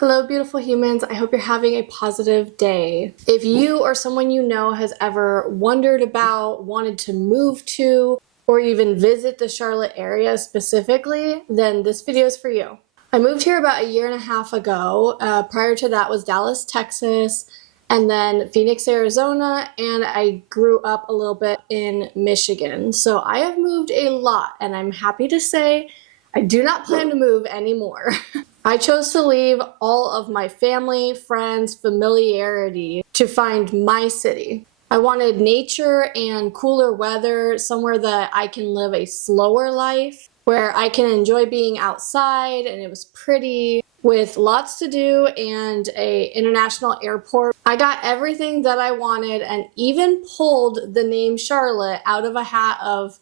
Hello, beautiful humans. I hope you're having a positive day. If you or someone you know has ever wondered about, wanted to move to, or even visit the Charlotte area specifically, then this video is for you. I moved here about 1.5 years ago. Prior to that was Dallas, Texas, and then Phoenix, Arizona, and I grew up a little bit in Michigan. So I have moved a lot, and I'm happy to say I do not plan to move anymore. I chose to leave all of my family, friends, familiarity to find my city. I wanted nature and cooler weather, somewhere that I can live a slower life, where I can enjoy being outside and it was pretty, with lots to do and an international airport. I got everything that I wanted and even pulled the name Charlotte out of a hat of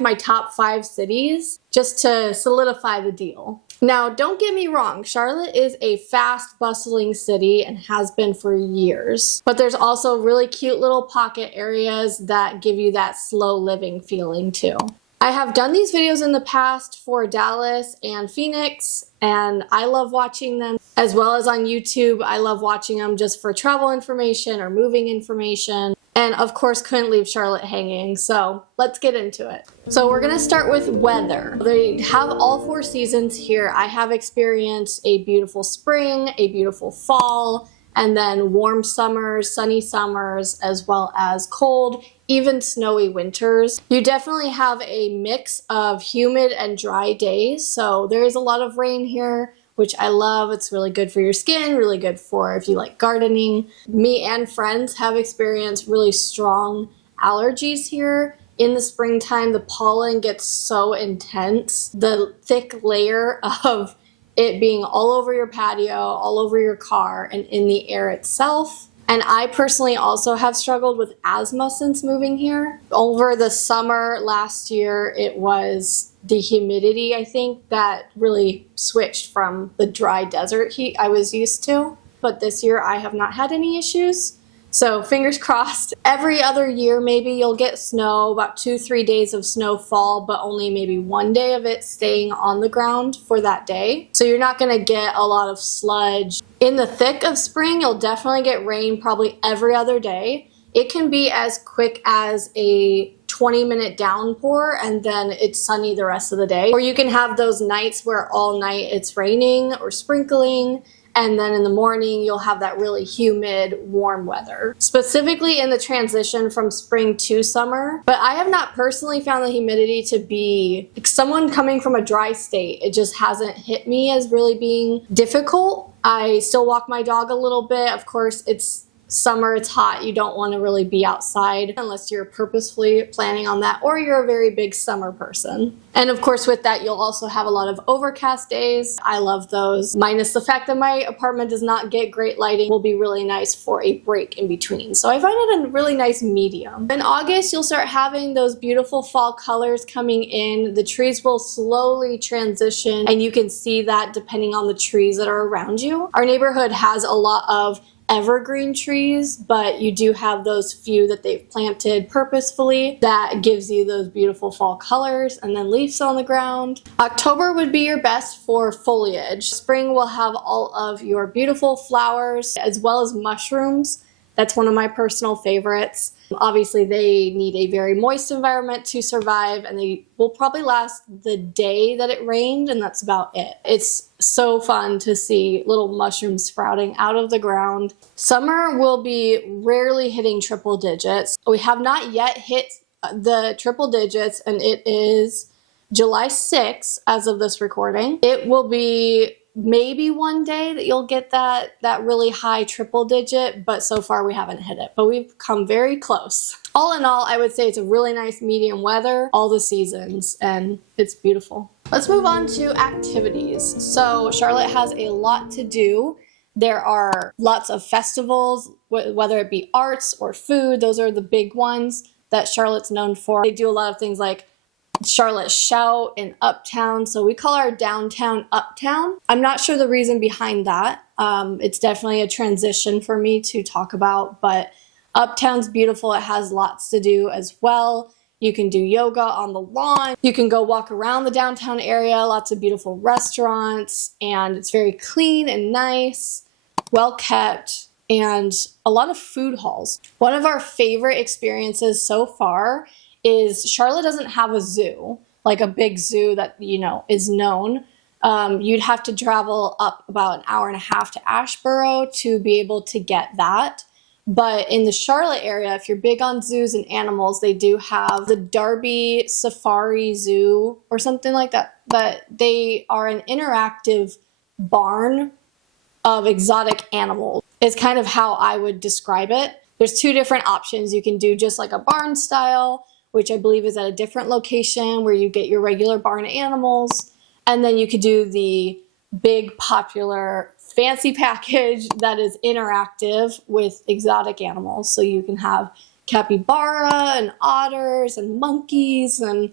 my top 5 cities just to solidify the deal. Now, don't get me wrong, Charlotte is a fast, bustling city and has been for years. But there's also really cute little pocket areas that give you that slow living feeling too. I have done these videos in the past for Dallas and Phoenix, and I love watching them, as well as on YouTube. I love watching them just for travel information or moving information. And of course, couldn't leave Charlotte hanging, so let's get into it. So we're gonna start with weather. They have all 4 seasons here. I have experienced a beautiful spring, a beautiful fall, and then warm summers, sunny summers, as well as cold, even snowy winters. You definitely have a mix of humid and dry days, so there is a lot of rain here, which I love. It's really good for your skin, really good for if you like gardening. Me and friends have experienced really strong allergies here. In the springtime, the pollen gets so intense. The thick layer of it being all over your patio, all over your car, and in the air itself. And I personally also have struggled with asthma since moving here. Over the summer last year, it was the humidity, I think, that really switched from the dry desert heat I was used to. But this year I have not had any issues. So fingers crossed. Every other year maybe you'll get snow, about 2-3 days of snowfall, but only maybe 1 day of it staying on the ground for that day. So you're not gonna get a lot of sludge. In the thick of spring, you'll definitely get rain probably every other day. It can be as quick as a 20-minute downpour and then it's sunny the rest of the day. Or you can have those nights where all night it's raining or sprinkling, and then in the morning you'll have that really humid, warm weather. Specifically in the transition from spring to summer. But I have not personally found the humidity to be, like, someone coming from a dry state, it just hasn't hit me as really being difficult. I still walk my dog a little bit. Of course, it's summer, it's hot, you don't want to really be outside unless you're purposefully planning on that or you're a very big summer person. And of course with that you'll also have a lot of overcast days. I love those, minus the fact that my apartment does not get great lighting. Will be really nice for a break in between. So I find it a really nice medium. In August you'll start having those beautiful fall colors coming in. The trees will slowly transition and you can see that depending on the trees that are around you. Our neighborhood has a lot of evergreen trees, but you do have those few that they've planted purposefully that gives you those beautiful fall colors, and then leaves on the ground. October would be your best for foliage. Spring will have all of your beautiful flowers as well as mushrooms. That's one of my personal favorites. Obviously they need a very moist environment to survive, and they will probably last the day that it rained, and that's about it. It's so fun to see little mushrooms sprouting out of the ground. Summer will be rarely hitting triple digits. We have not yet hit the triple digits, and it is July 6th as of this recording. It will be maybe one day that you'll get that really high triple digit, but so far we haven't hit it, but we've come very close. All in all, I would say it's a really nice medium weather, all the seasons, and it's beautiful. Let's move on to activities. So Charlotte has a lot to do. There are lots of festivals, whether it be arts or food. Those are the big ones that Charlotte's known for. They do a lot of things like Charlotte Shout in Uptown, so we call our downtown Uptown. I'm not sure the reason behind that. It's definitely a transition for me to talk about, but Uptown's beautiful. It has lots to do as well. You can do yoga on the lawn. You can go walk around the downtown area, lots of beautiful restaurants, and it's very clean and nice, well kept, and a lot of food halls. One of our favorite experiences so far is Charlotte doesn't have a zoo, like a big zoo that, you know, is known. You'd have to travel up about an hour and a half to Asheboro to be able to get that. But in the Charlotte area, if you're big on zoos and animals, they do have the Derby Safari Zoo or something like that. But they are an interactive barn of exotic animals. Is kind of how I would describe it. There's two different options. You can do just like a barn style, which I believe is at a different location where you get your regular barn animals. And then you could do the big popular fancy package that is interactive with exotic animals. So you can have capybara and otters and monkeys, and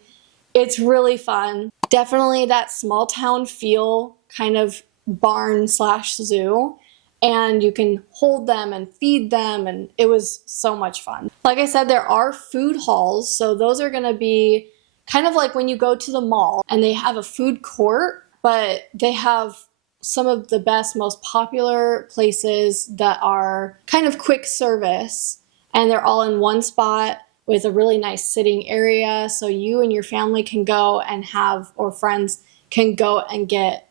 it's really fun. Definitely that small town feel kind of barn slash zoo. And you can hold them and feed them, and it was so much fun. Like I said, there are food halls, so those are gonna be kind of like when you go to the mall and they have a food court, but they have some of the best, most popular places that are kind of quick service, and they're all in one spot with a really nice sitting area, so you and your family can go and have, or friends can go and get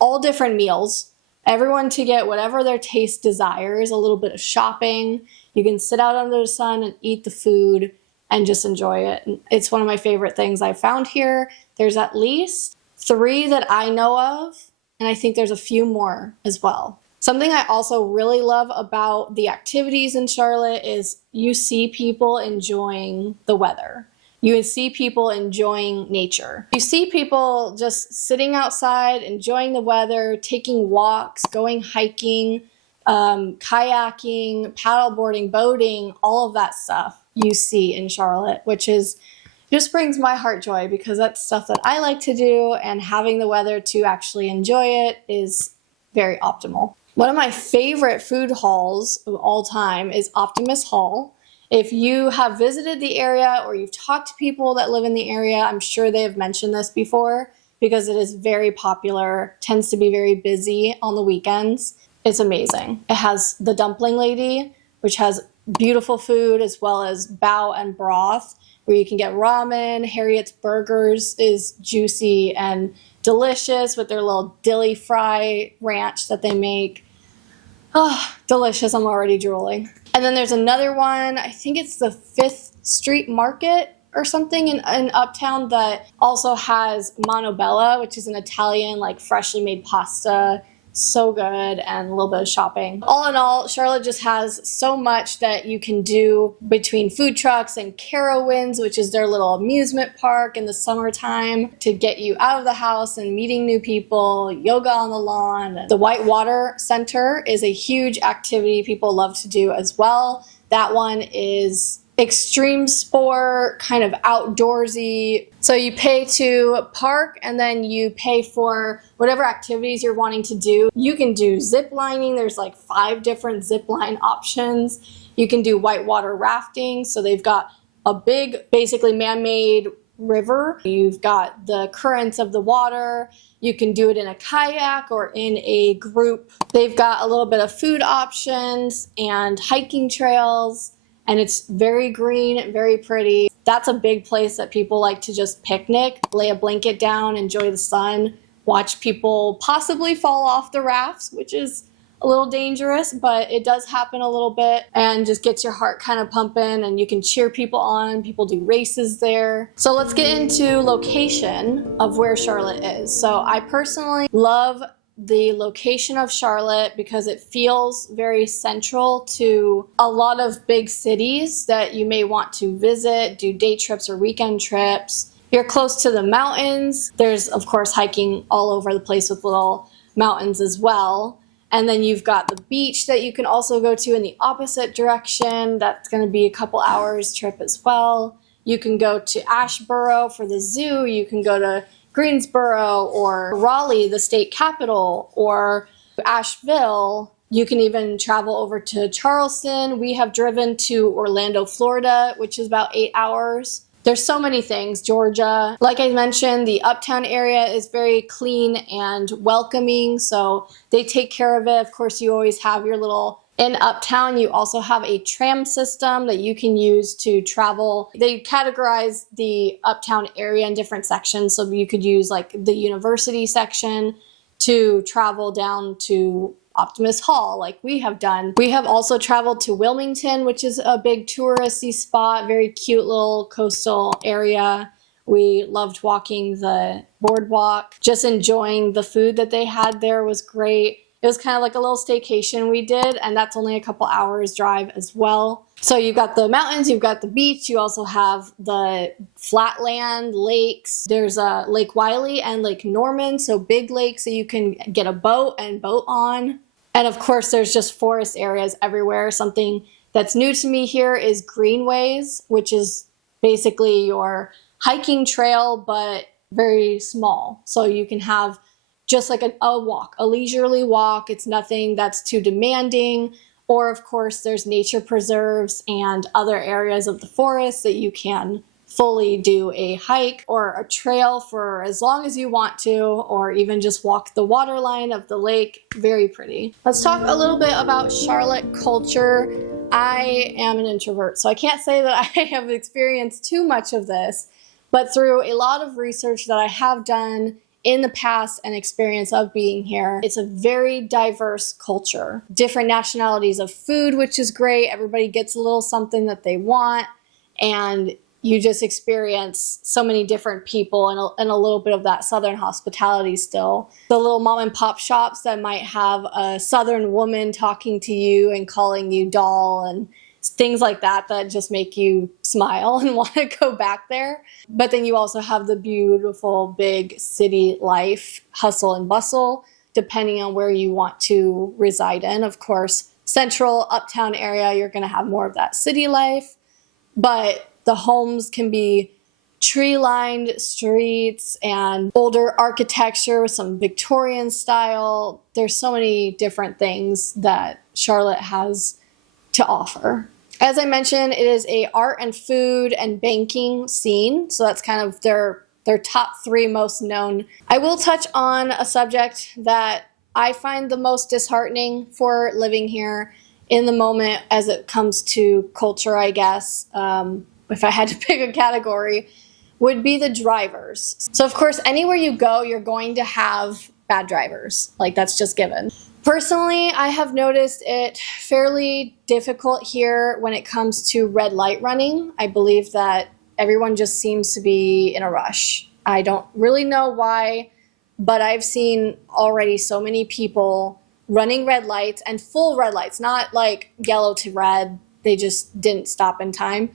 all different meals. Everyone to get whatever their taste desires, a little bit of shopping. You can sit out under the sun and eat the food and just enjoy it. It's one of my favorite things I've found here. There's at least 3 that I know of, and I think there's a few more as well. Something I also really love about the activities in Charlotte is you see people enjoying the weather. You see people enjoying nature. You see people just sitting outside, enjoying the weather, taking walks, going hiking, kayaking, paddleboarding, boating, all of that stuff you see in Charlotte, which is just brings my heart joy because that's stuff that I like to do, and having the weather to actually enjoy it is very optimal. One of my favorite food halls of all time is Optimus Hall. If you have visited the area or you've talked to people that live in the area, I'm sure they have mentioned this before because it is very popular, tends to be very busy on the weekends. It's amazing. It has the Dumpling Lady, which has beautiful food, as well as bao and broth, where you can get ramen. Harriet's Burgers is juicy and delicious with their little dilly fry ranch that they make. Oh, delicious. I'm already drooling. And then there's another one, I think it's the 5th Street Market or something in Uptown, that also has Montebella, which is an Italian, like freshly made pasta. So good, and a little bit of shopping. All in all, Charlotte just has so much that you can do between food trucks and Carowinds, which is their little amusement park in the summertime to get you out of the house and meeting new people, yoga on the lawn. The Whitewater Center is a huge activity people love to do as well. That one is extreme sport, kind of outdoorsy. So you pay to park and then you pay for whatever activities you're wanting to do. You can do zip lining. There's like 5 different zip line options. You can do whitewater rafting. So they've got a big, basically man-made river. You've got the currents of the water. You can do it in a kayak or in a group. They've got a little bit of food options and hiking trails. And it's very green, very pretty. That's a big place that people like to just picnic, lay a blanket down, enjoy the sun, watch people possibly fall off the rafts, which is a little dangerous, but it does happen a little bit, and just gets your heart kind of pumping, and you can cheer people on. People do races there. So let's get into location of where Charlotte is. So I personally love the location of Charlotte because it feels very central to a lot of big cities that you may want to visit, do day trips or weekend trips. You're close to the mountains. There's, of course, hiking all over the place with little mountains as well. And then you've got the beach that you can also go to in the opposite direction. That's going to be a couple hours trip as well. You can go to Asheboro for the zoo. You can go to Greensboro or Raleigh, the state capital, or Asheville. You can even travel over to Charleston. We have driven to Orlando, Florida, which is about 8 hours. There's so many things. Georgia, like I mentioned, the uptown area is very clean and welcoming, so they take care of it. Of course, you always have your little, in uptown, you also have a tram system that you can use to travel. They categorize the uptown area in different sections, so you could use like the university section to travel down to Optimus Hall, like we have done. We have also traveled to Wilmington, which is a big touristy spot, very cute little coastal area. We loved walking the boardwalk, just enjoying the food that they had there was great. It was kind of like a little staycation we did, and that's only a couple hours drive as well. So you've got the mountains, you've got the beach, you also have the flatland, lakes. There's Lake Wylie and Lake Norman, so big lakes that you can get a boat and boat on. And of course, there's just forest areas everywhere. Something that's new to me here is greenways, which is basically your hiking trail, but very small. So you can have just like a walk, a leisurely walk. It's nothing that's too demanding. Or of course, there's nature preserves and other areas of the forest that you can fully do a hike or a trail for as long as you want to, or even just walk the waterline of the lake. Very pretty. Let's talk a little bit about Charlotte culture. I am an introvert, so I can't say that I have experienced too much of this, but through a lot of research that I have done in the past and experience of being here, it's a very diverse culture. Different nationalities of food, which is great. Everybody gets a little something that they want, and you just experience so many different people and a little bit of that Southern hospitality still. The little mom and pop shops that might have a Southern woman talking to you and calling you doll and things like that that just make you smile and want to go back there. But then you also have the beautiful big city life, hustle and bustle, depending on where you want to reside in. Of course, central uptown area, you're going to have more of that city life, but the homes can be tree-lined streets and older architecture with some Victorian style. There's so many different things that Charlotte has to offer. As I mentioned, it is a art and food and banking scene, so that's kind of their top three most known. I will touch on a subject that I find the most disheartening for living here in the moment as it comes to culture, I guess. If I had to pick a category, would be the drivers. So of course, anywhere you go, you're going to have bad drivers. Like, that's just given. Personally, I have noticed it fairly difficult here when it comes to red light running. I believe that everyone just seems to be in a rush. I don't really know why, but I've seen already so many people running red lights, and full red lights, not like yellow to red. They just didn't stop in time.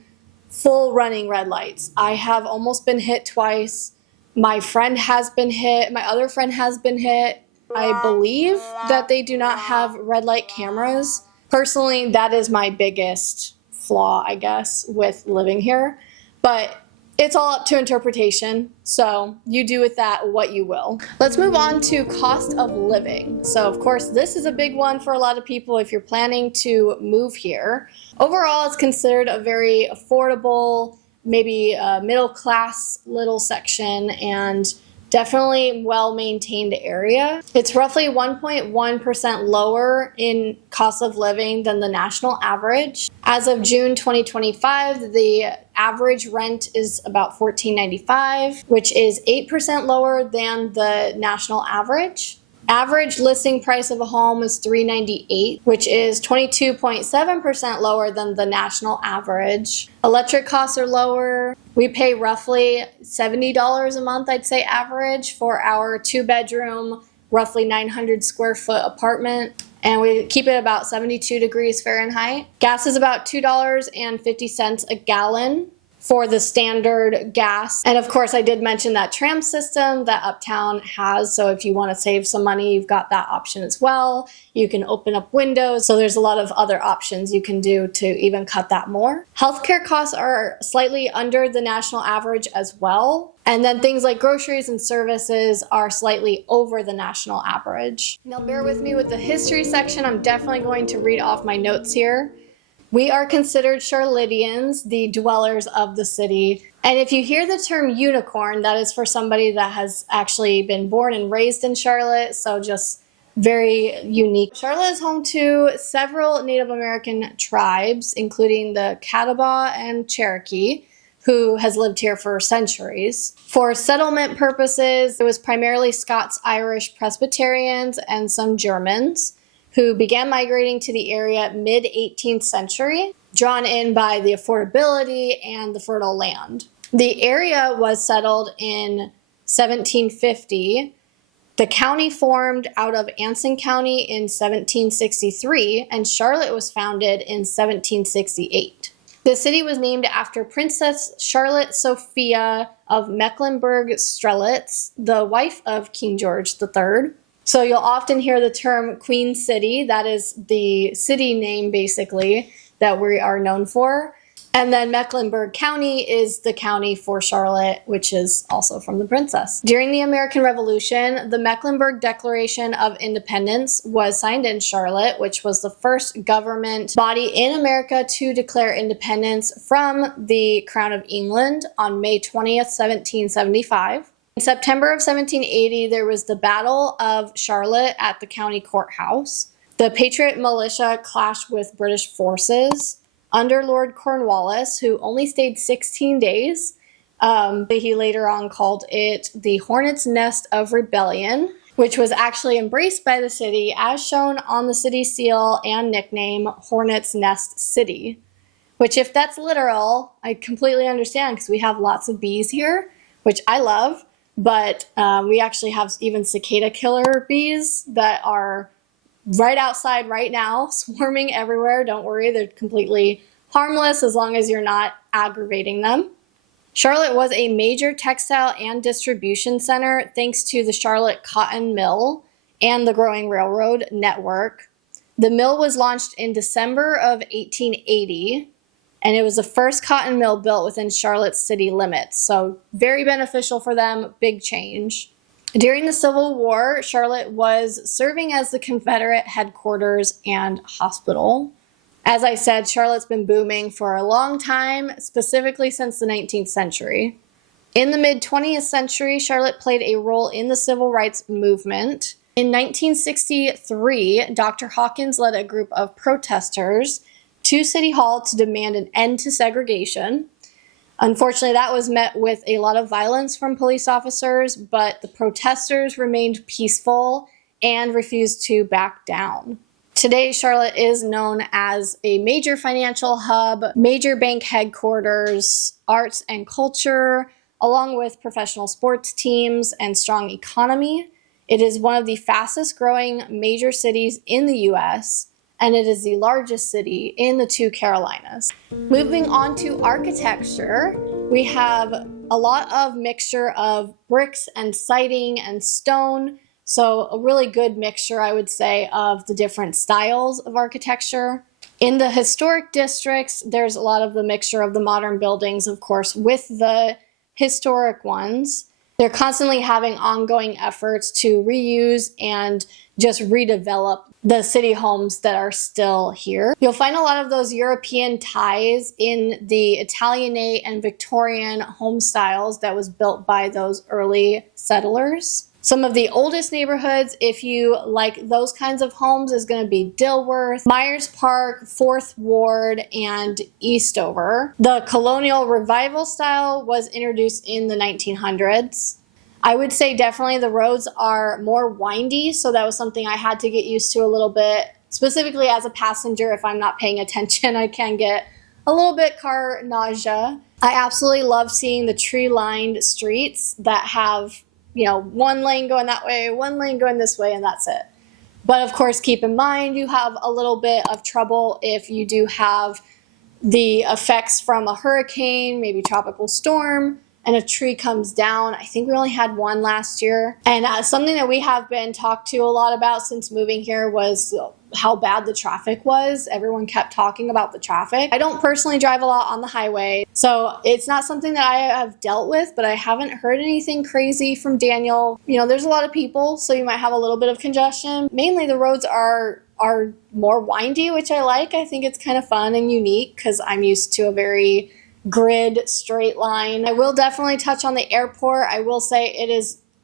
Full running red lights. I have almost been hit twice. My friend has been hit. My other friend has been hit. I believe that they do not have red light cameras. Personally, that is my biggest flaw, I guess, with living here. But it's all up to interpretation, so you do with that what you will. Let's move on to cost of living. So of course, this is a big one for a lot of people if you're planning to move here. Overall, it's considered a very affordable, maybe a middle class little section, and definitely well-maintained area. It's roughly 1.1% lower in cost of living than the national average. As of June 2025, the average rent is about $14.95, which is 8% lower than the national average. Average listing price of a home is $398, which is 22.7% lower than the national average. Electric costs are lower. We pay roughly $70 a month, I'd say average, for our 2-bedroom, roughly 900 square foot apartment. And we keep it about 72 degrees Fahrenheit. Gas is about $2.50 a gallon for the standard gas. And of course, I did mention that tram system that Uptown has. So if you want to save some money, you've got that option as well. You can open up windows. So there's a lot of other options you can do to even cut that more. Healthcare costs are slightly under the national average as well. And then things like groceries and services are slightly over the national average. Now bear with me with the history section. I'm definitely going to read off my notes here. We are considered Charlotteans, the dwellers of the city. And if you hear the term unicorn, that is for somebody that has actually been born and raised in Charlotte, so just very unique. Charlotte is home to several Native American tribes, including the Catawba and Cherokee, who has lived here for centuries. For settlement purposes, it was primarily Scots-Irish Presbyterians and some Germans who began migrating to the area mid-18th century, drawn in by the affordability and the fertile land. The area was settled in 1750. The county formed out of Anson County in 1763, and Charlotte was founded in 1768. The city was named after Princess Charlotte Sophia of Mecklenburg-Strelitz, the wife of King George III. So you'll often hear the term Queen City. That is the city name, basically, that we are known for. And then Mecklenburg County is the county for Charlotte, which is also from the princess. During the American Revolution, the Mecklenburg Declaration of Independence was signed in Charlotte, which was the first government body in America to declare independence from the Crown of England on May 20th, 1775. In September of 1780, there was the Battle of Charlotte at the county courthouse. The Patriot militia clashed with British forces under Lord Cornwallis, who only stayed 16 days. He later on called it the Hornet's Nest of Rebellion, which was actually embraced by the city as shown on the city seal and nickname Hornet's Nest City, which if that's literal, I completely understand because we have lots of bees here, which I love, but we actually have even cicada killer bees that are right outside right now, swarming everywhere. Don't worry, they're completely harmless as long as you're not aggravating them. Charlotte was a major textile and distribution center thanks to the Charlotte Cotton Mill and the growing railroad network. The mill was launched in December of 1880, and it was the first cotton mill built within Charlotte's city limits. So very beneficial for them, big change. During the Civil War, Charlotte was serving as the Confederate headquarters and hospital. As I said, Charlotte's been booming for a long time, specifically since the 19th century. In the mid-20th century, Charlotte played a role in the civil rights movement. In 1963, Dr. Hawkins led a group of protesters to City Hall to demand an end to segregation. Unfortunately, that was met with a lot of violence from police officers, but the protesters remained peaceful and refused to back down. Today, Charlotte is known as a major financial hub, major bank headquarters, arts and culture, along with professional sports teams and strong economy. It is one of the fastest growing major cities in the U.S., and it is the largest city in the two Carolinas. Moving on to architecture, we have a lot of mixture of bricks and siding and stone, so a really good mixture, I would say, of the different styles of architecture. In the historic districts, there's a lot of the mixture of the modern buildings, of course, with the historic ones. They're constantly having ongoing efforts to reuse and just redevelop the city homes that are still here. You'll find a lot of those European ties in the Italianate and Victorian home styles that was built by those early settlers. Some of the oldest neighborhoods, if you like those kinds of homes, is going to be Dilworth, Myers Park, 4th Ward, and Eastover. The colonial revival style was introduced in the 1900s. I would say definitely the roads are more windy, so that was something I had to get used to a little bit. Specifically as a passenger, if I'm not paying attention, I can get a little bit car nausea. I absolutely love seeing the tree-lined streets that have, one lane going that way, one lane going this way, and that's it. But of course, keep in mind, you have a little bit of trouble if you do have the effects from a hurricane, maybe tropical storm, and a tree comes down. I think we only had one last year. And something that we have been talked to a lot about since moving here was how bad the traffic was. Everyone kept talking about the traffic. I don't personally drive a lot on the highway, so it's not something that I have dealt with, but I haven't heard anything crazy from Daniel. There's a lot of people, so you might have a little bit of congestion. Mainly the roads are more windy, which I like. I think it's kind of fun and unique because I'm used to a very grid straight line. I will definitely touch on the airport. I will say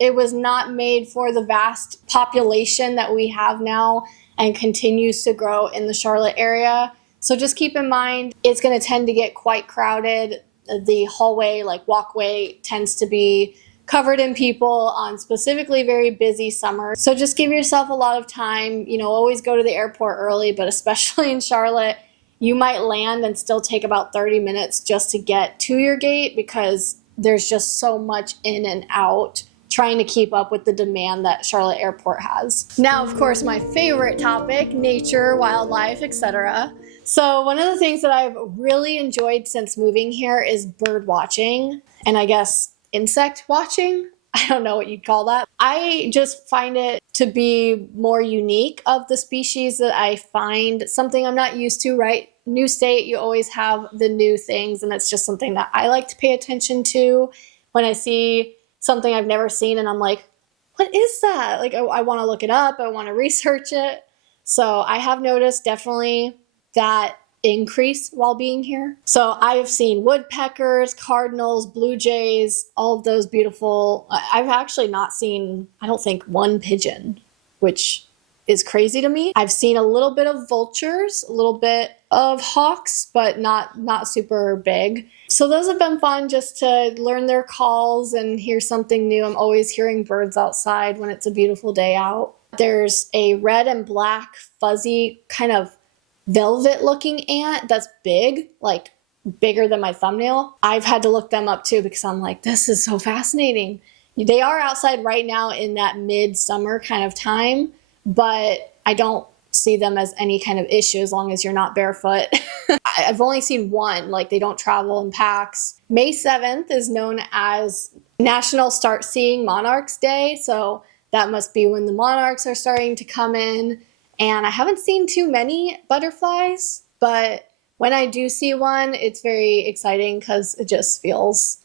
it was not made for the vast population that we have now and continues to grow in the Charlotte area. So just keep in mind, it's going to tend to get quite crowded. The hallway, like walkway, tends to be covered in people on specifically very busy summers. So just give yourself a lot of time. You know, always go to the airport early, but especially in Charlotte, you might land and still take about 30 minutes just to get to your gate because there's just so much in and out trying to keep up with the demand that Charlotte Airport has. Now, of course, my favorite topic, nature, wildlife, etc. So one of the things that I've really enjoyed since moving here is bird watching, and I guess insect watching. I don't know what you'd call that. I just find it to be more unique of the species that I find, something I'm not used to, right? New state, you always have the new things, and it's just something that I like to pay attention to. When I see something I've never seen and I'm like, what is that? Like, I want to look it up. I want to research it. So I have noticed definitely that increase while being here. So I have seen woodpeckers, cardinals, blue jays, all of those beautiful. I've actually not seen, I don't think, one pigeon, which is crazy to me. I've seen a little bit of vultures, a little bit of hawks, but not super big. So those have been fun, just to learn their calls and hear something new. I'm always hearing birds outside when it's a beautiful day out. There's a red and black fuzzy kind of velvet looking ant that's big, like bigger than my thumbnail. I've had to look them up too because I'm like, this is so fascinating. They are outside right now in that midsummer kind of time, but I don't see them as any kind of issue as long as you're not barefoot. I've only seen one, like they don't travel in packs. May 7th is known as National Start Seeing Monarchs Day, so that must be when the monarchs are starting to come in. And I haven't seen too many butterflies, but when I do see one, it's very exciting because it just feels,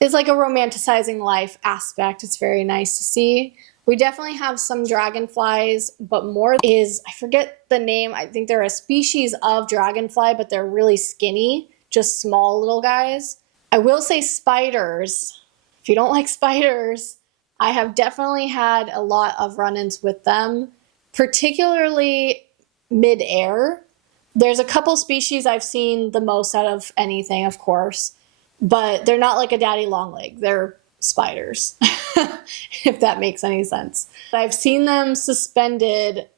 it's like a romanticizing life aspect. It's very nice to see. We definitely have some dragonflies, but more is, I forget the name. I think they're a species of dragonfly, but they're really skinny, just small little guys. I will say spiders. If you don't like spiders, I have definitely had a lot of run-ins with them, particularly mid-air. There's a couple species I've seen the most out of anything, of course, but they're not like a daddy longleg. They're spiders, if that makes any sense. I've seen them suspended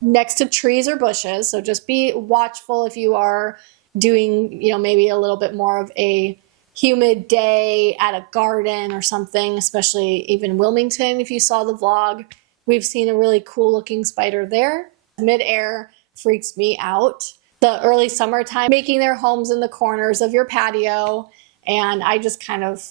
next to trees or bushes, so just be watchful if you are doing, you know, maybe a little bit more of a humid day at a garden or something, especially even Wilmington. If you saw the vlog, we've seen a really cool looking spider there. Mid-air freaks me out. The early summertime, making their homes in the corners of your patio, and I just kind of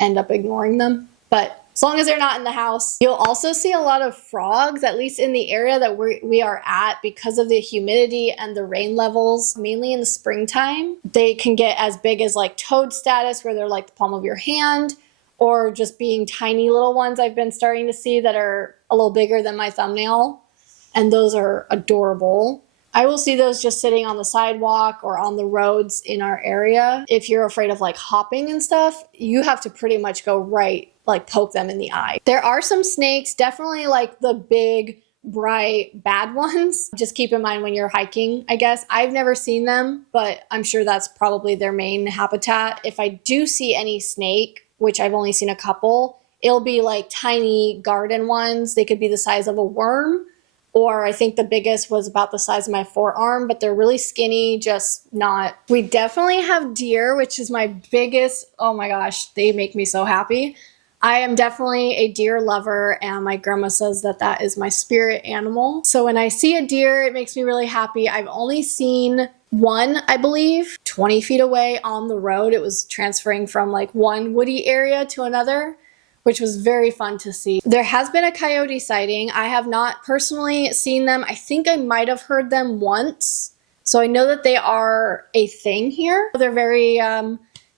end up ignoring them. But as long as they're not in the house. You'll also see a lot of frogs, at least in the area that we are at, because of the humidity and the rain levels, mainly in the springtime. They can get as big as like toad status, where they're like the palm of your hand, or just being tiny little ones I've been starting to see that are a little bigger than my thumbnail. And those are adorable. I will see those just sitting on the sidewalk or on the roads in our area. If you're afraid of like hopping and stuff, you have to pretty much go right, like poke them in the eye. There are some snakes, definitely like the big, bright, bad ones. Just keep in mind when you're hiking, I guess. I've never seen them, but I'm sure that's probably their main habitat. If I do see any snake, which I've only seen a couple, it'll be like tiny garden ones. They could be the size of a worm, or I think the biggest was about the size of my forearm, but they're really skinny, just not. We definitely have deer, which is my biggest, oh my gosh, they make me so happy. I am definitely a deer lover, and my grandma says that that is my spirit animal. So when I see a deer, it makes me really happy. I've only seen one, I believe, 20 feet away on the road. It was transferring from like one woody area to another, which was very fun to see. There has been a coyote sighting. I have not personally seen them. I think I might have heard them once. So I know that they are a thing here. They're very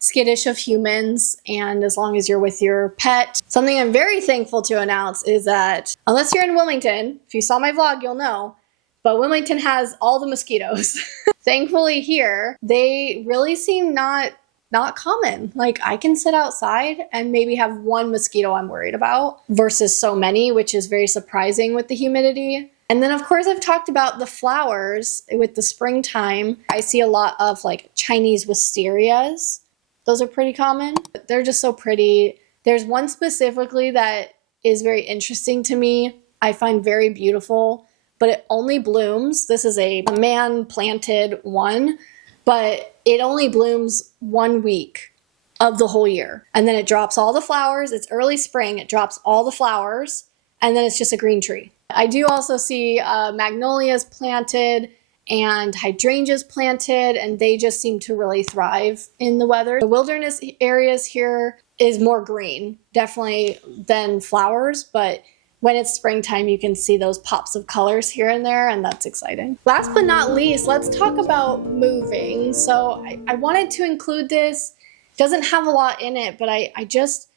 skittish of humans, and as long as you're with your pet. Something I'm very thankful to announce is that, unless you're in Wilmington, if you saw my vlog, you'll know, but Wilmington has all the mosquitoes. Thankfully here, they really seem not not common. Like, I can sit outside and maybe have one mosquito I'm worried about versus so many, which is very surprising with the humidity. And then of course I've talked about the flowers with the springtime. I see a lot of like Chinese wisterias. Those are pretty common. They're just so pretty. There's one specifically that is very interesting to me. I find very beautiful, but it only blooms. This is a man planted one, but it only blooms 1 week of the whole year. And then it drops all the flowers. It's early spring. It drops all the flowers, and then it's just a green tree. I do also see magnolias planted and hydrangeas planted, and they just seem to really thrive in the weather. The wilderness areas here is more green, definitely, than flowers, but when it's springtime, you can see those pops of colors here and there, and that's exciting. Last but not least, let's talk about moving. So I wanted to include this. It doesn't have a lot in it, but I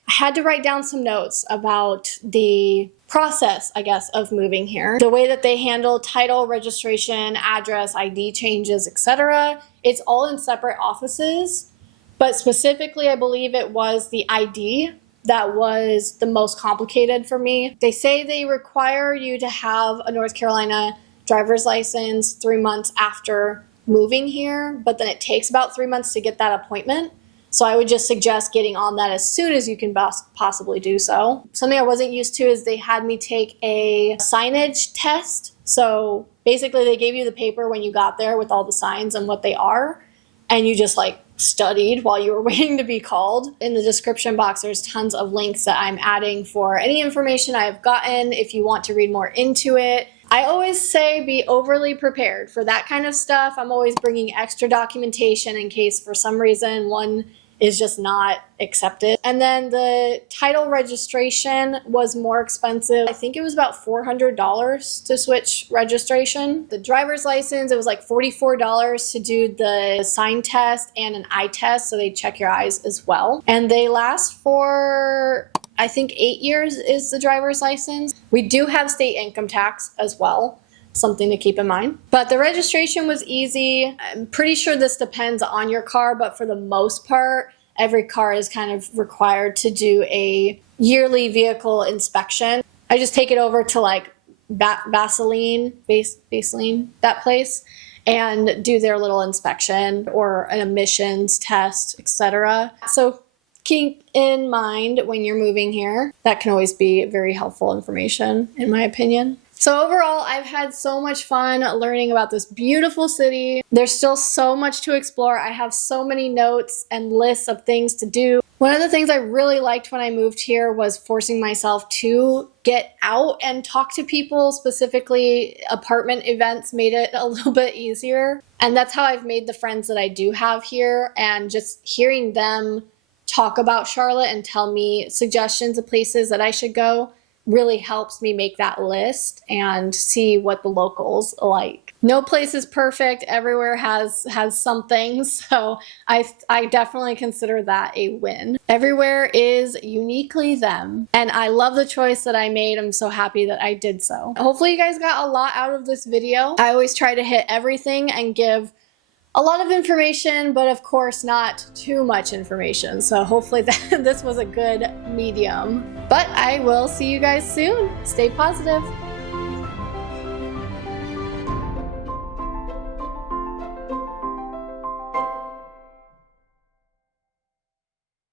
had to write down some notes about the process, I guess, of moving here. The way that they handle title, registration, address, ID changes, etc. It's all in separate offices, but specifically, I believe it was the ID that was the most complicated for me. They say they require you to have a North Carolina driver's license 3 months after moving here, but then it takes about 3 months to get that appointment. So I would just suggest getting on that as soon as you can possibly do so. Something I wasn't used to is they had me take a signage test. So basically they gave you the paper when you got there with all the signs and what they are, and you just like studied while you were waiting to be called. In the description box, there's tons of links that I'm adding for any information I've gotten if you want to read more into it. I always say be overly prepared for that kind of stuff. I'm always bringing extra documentation in case for some reason one is just not accepted. And then the title registration was more expensive. I think it was about $400 to switch registration. The driver's license, it was like $44 to do the sign test and an eye test, so they check your eyes as well. And they last for, I think, 8 years is the driver's license. We do have state income tax as well, something to keep in mind. But the registration was easy. I'm pretty sure this depends on your car, but for the most part, every car is kind of required to do a yearly vehicle inspection. I just take it over to like Vaseline, that place, and do their little inspection or an emissions test, etc. So keep in mind when you're moving here, that can always be very helpful information, in my opinion. So overall, I've had so much fun learning about this beautiful city. There's still so much to explore. I have so many notes and lists of things to do. One of the things I really liked when I moved here was forcing myself to get out and talk to people. Specifically, apartment events made it a little bit easier. And that's how I've made the friends that I do have here. And just hearing them talk about Charlotte and tell me suggestions of places that I should go really helps me make that list and see what the locals like. No place is perfect. Everywhere has something. So I definitely consider that a win. Everywhere is uniquely them. And I love the choice that I made. I'm so happy that I did so. Hopefully you guys got a lot out of this video. I always try to hit everything and give a lot of information, but of course not too much information. So hopefully this was a good medium. But I will see you guys soon. Stay positive.